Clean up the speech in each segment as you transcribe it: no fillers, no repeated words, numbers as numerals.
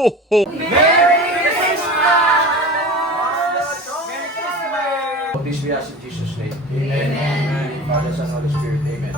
ho, ho. This we ask in Jesus' name. Amen. Father, Son, Holy Spirit. Amen.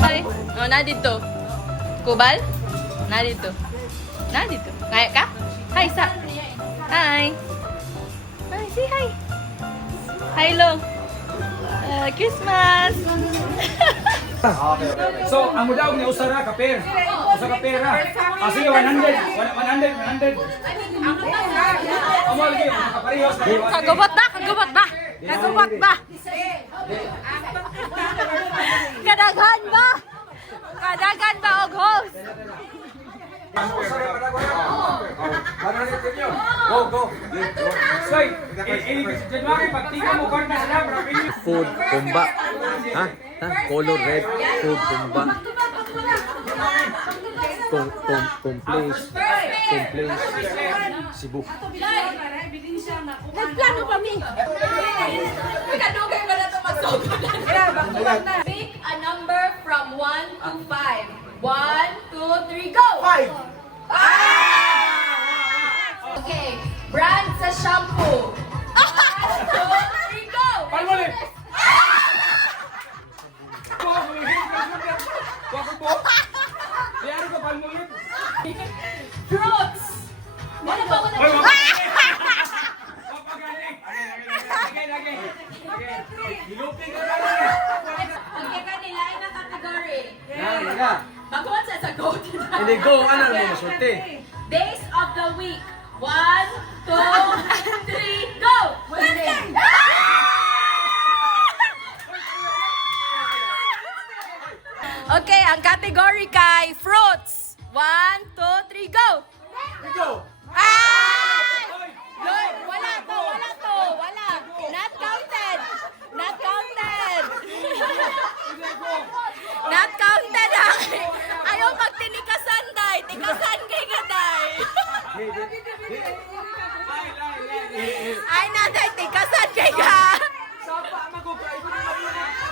Ay, oh, nadito. Kubal? Nadito. Nadito. Kaya ka? Hi, sa. Hi. Hi, say hi. Hi, Long. Christmas. So, ang mudaog ni Usara, kaper. Usa kapera. Sige, 100. 100. Amo lagi, kaparehas. Kagubot ba? Kagubot ba? Kagubot ba? Kadaghan ba? Kadaghan ba og host? Go. Soy, January, pagtingin mo, kung na sila, Food, kumba. Ha? Color red, food, kumba. Complaints. Cebu. Nagplano kami. Kadugay ba na ito magsugod? Pick a number from 1 to 5. 1, 2, 3, go! 5! Okay, brand sa shampoo. 1, 2, 3, go! Palmolive! Diyan ko palmolive. Fruits! Ano ba ko na? Lagi. Ilupin ka Okay, kanila na category. Nga. Baguhan sa goat. Hindi, go. Ano naman masulti? Days of the week. 1, 2, 3, go! Monday! Okay, ang category kay fruits. 1, 2, 3, go! Go! Ah! Good. Wala to. Not counted. Not counted, ayaw magtinikasan, day. Tikasan kay ka, day. Ay, naday, tikasan kay ka.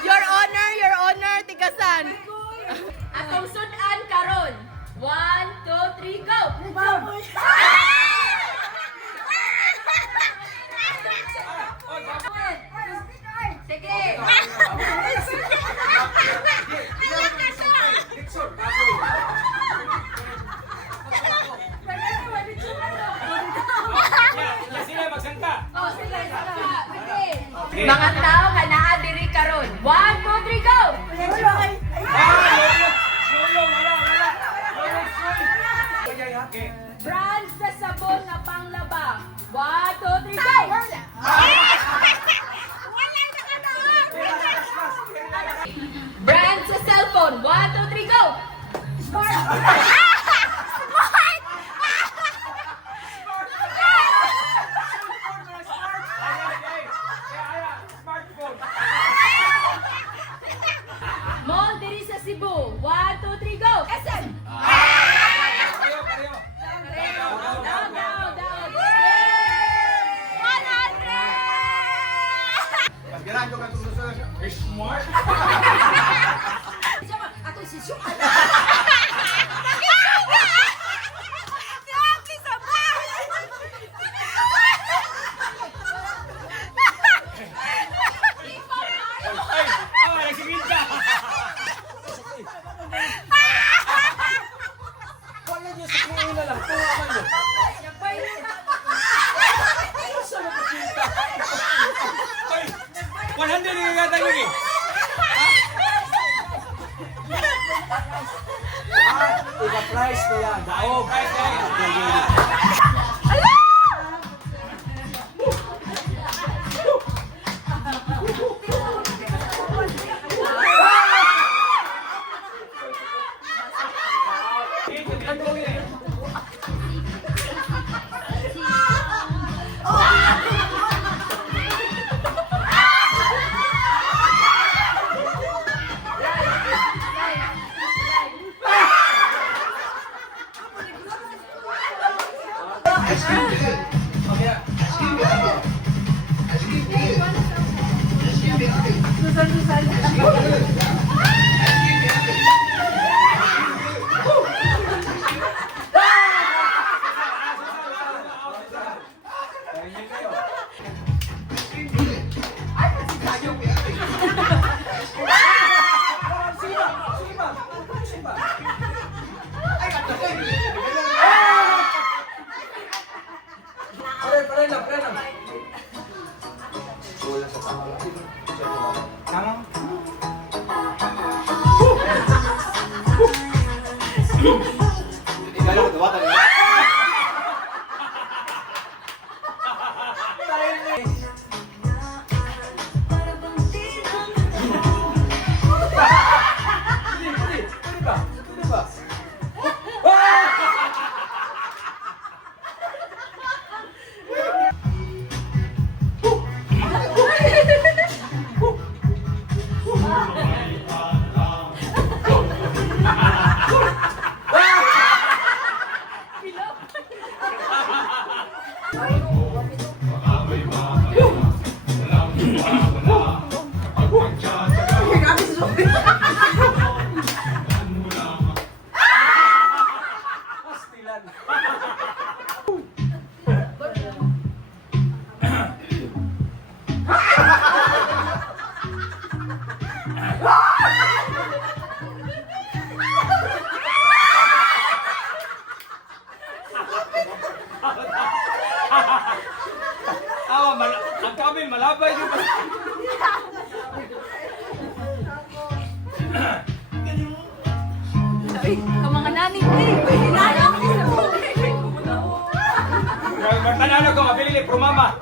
Your honor, tikasan. Atong sudan karon. 1, 2, 3, go. Sige. Sila magsanta. Oh, sige. Mga tao nga naa diri karon. 1, 2, 3, go. Brand sa sabon na panglaba. 1, 2, 3, go. Brand sa cellphone. 1, 2, 3, go. Mall diri sa Cebu. 1, 2, 3, go. SM. Down. 100. Smart. Nagsigilda. Wala niyo sa kuya na lang. Tuwa man niyo. Ay, 100 yung yata yun eh. Iba-price ko yan. Daog. Ang kamil, malabay yung Mga nani, hinayang Magtanalo ko, mabili, prumama.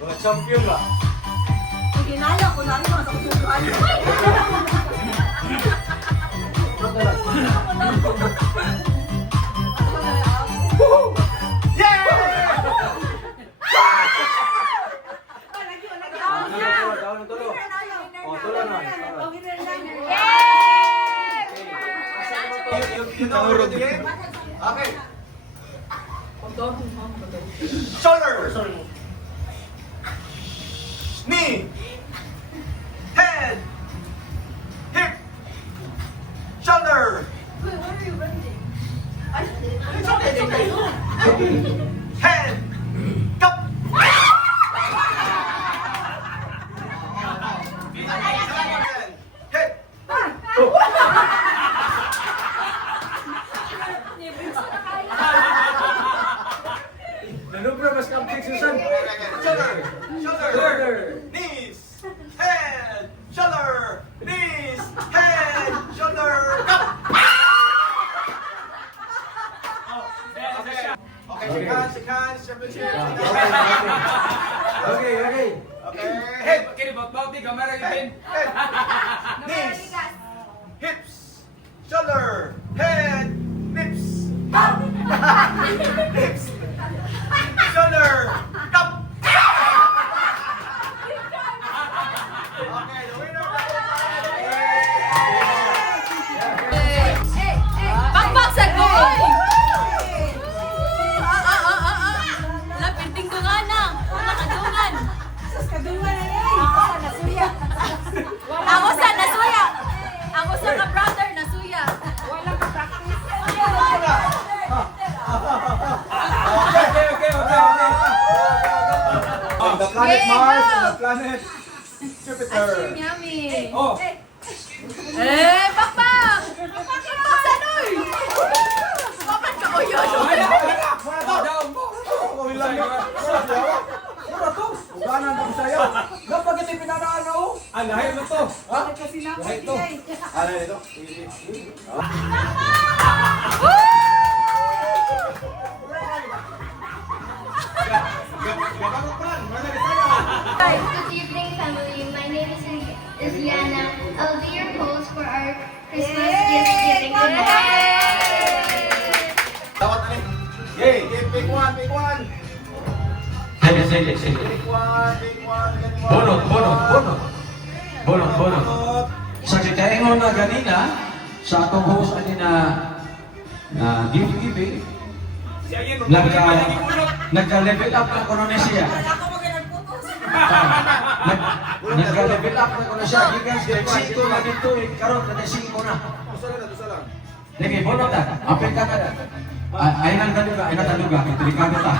Mga champion ba? Hinayang ko na rin mga kaputuhan. You know what the game? Okay. Shoulders. Knee. Head. Hip. Shoulder. Head. Cup. Head. Nanubra mas kapit, Susan. Shoulder. Shoulder. Knees. Head. Shoulder. Knees. Head. Shoulder. Cup. Okay, shake hands, championship. Okay. Okay. Head, kini baut-baut ni kamera yun. Head. Knees. Hips. Shoulder. Head. Hips. Hips. Shoulder. Cup. Okay, the winner. Pakpak sa goal! Lapinting ko nga na. Wala kadungan. Ako sa nasuya. Ako sa ka-brother nasuya. Wala ka practice. Okay. The planet Mars and the planet Jupiter. Yummy. Oh. Pakpak! Pakpak sa noy! Bakit ka uyo? Down mo. Uganan ko sa'yo. Dapat kasi pinanaano. Ah, lahir mo to. Lahir to. Ano ito? Good evening, family. My name is Liana. I'll be your host for our Christmas gift giving tonight. Dapat ano? Yay! Pick one. Sige. Pick one. Bonot. Sa kitaingon na ganina, sa akong host ani na gift giving, Nagka-level up na ko na siya. Nagka-level up na ko na siya. Gikan grade 5 na dito karon na 5 na. Lagi bono ta. Apil ka na. Ay nang taluga, delikado ta.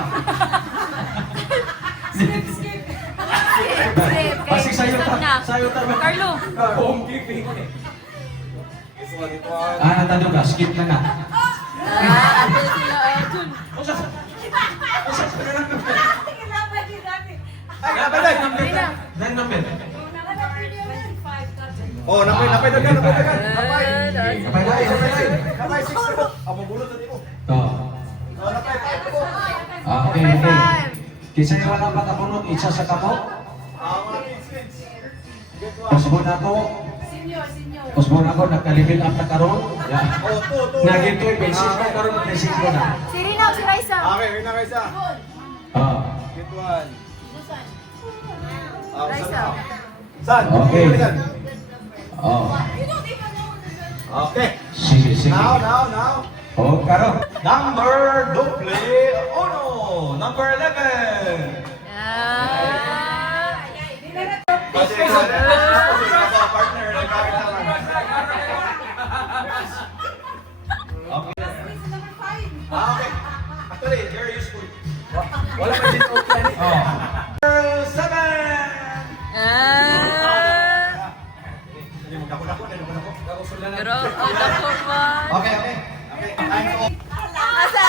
Pasig sayo ta. Carlo. Home keeping. Taluga, skip na na. Nine number. Oh, napay dagan. Okay. Kisah yang wala makapunod, isa sa kamo. Osborne ako, nagka-level up na karon. Nagito yung bensin ko karon, bensin ko na. Si Rina o si Raisa? Okay, win na Raisa. Get one. Raisa. San? Okay. San? Okay. Sige. Now. Oh, karon. Number doble uno. Number 11. Partner, nagkakit naman. Okay. Actually, very useful. Wala pa din open. Number 7. Okay. Asa?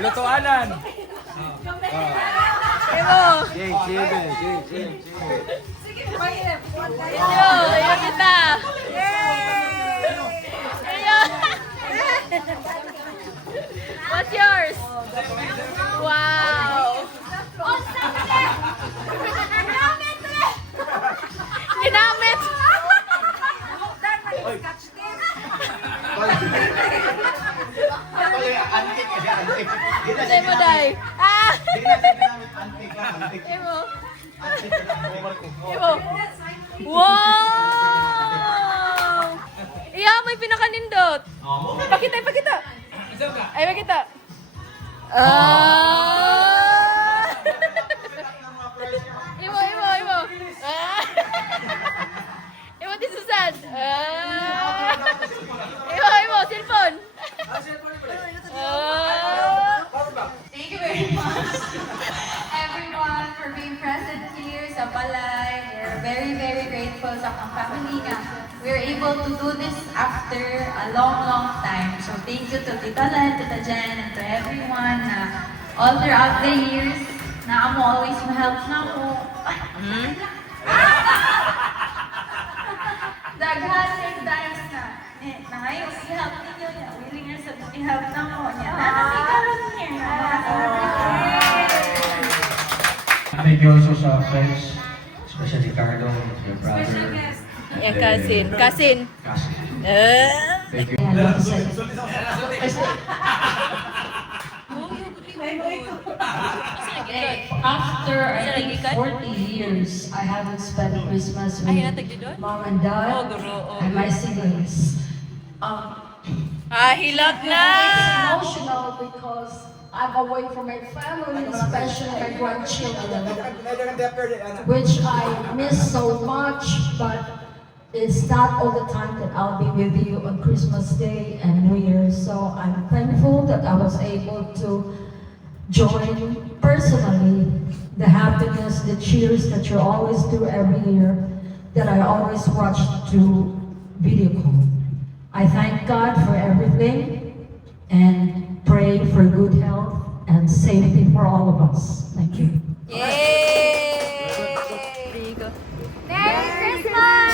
Lutuanan. Imo. Jing. Iyo kita. Iyo. What's yours? Wow. Ginamit. Hindi mo day. Imo. Wow! Iya, may pinakanindot. Pakita. Ay, pakita. Imo. Imo, di Susan. Imo, cellphone. Thank you very much, everyone, for being present here sa Balay. We're very, very grateful sa akong family na we're able to do this after a long time. So thank you to Tita Len, Tita Jen, and to everyone na all throughout the years na amo always ma-help na ako. Daghan and times na. Ngayon, i-help ninyo niya. Willing na sa i-help na ako niya. Thank you also sa friends, especially Carlo, your brother. Yeah, cousin. Cousin. Thank you. After I think 40 years, I haven't spent Christmas with mom and dad and my siblings. Hilak na! It's emotional because I'm away from my family, especially my grandchildren, which I miss so much, but it's not all the time that I'll be with you on Christmas Day and New Year's. So I'm thankful that I was able to join personally the happiness, the cheers that you always do every year, that I always watch through video call. I thank God for everything and pray for good health and safety for all of us. Thank you. Yay! There you go. Merry Christmas!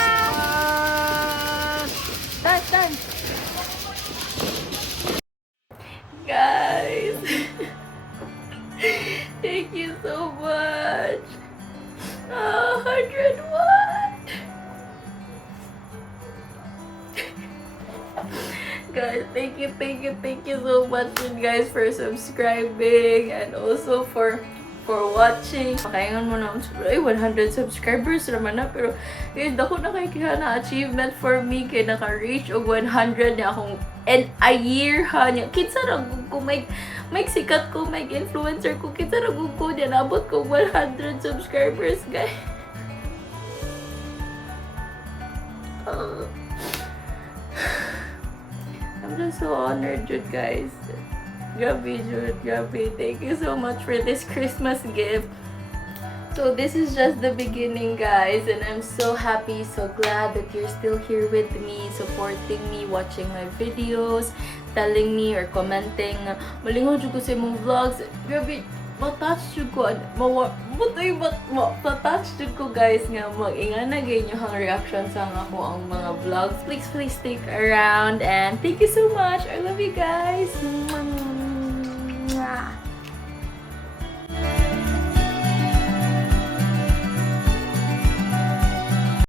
Done. Guys, thank you so much. 101. Guys, thank you so much, guys, for subscribing and also for for watching. Makaingon mo na, ay 100 subscribers naman na, pero guys, dako na kay kaya na achievement for me kay naka-reach og 100 niya akong and a year ha niya. Kinsa ra ko may sikat ko, may influencer ko, kinsa ra ko niya nabot ko 100 subscribers, guys. I'm just so honored, Jude, guys. Grabe, Jude. Grabe. Thank you so much for this Christmas gift. So this is just the beginning, guys, and I'm so happy, so glad that you're still here with me, supporting me, watching my videos, telling me or commenting. Malingon jud ko sa imong vlogs. Grabe, ma-touch jud ko. Ma-touch jud ko, guys, nga mag-ingana gyud yung reaction sa ako ang mga vlogs. Please stick around, and thank you so much. I love you guys.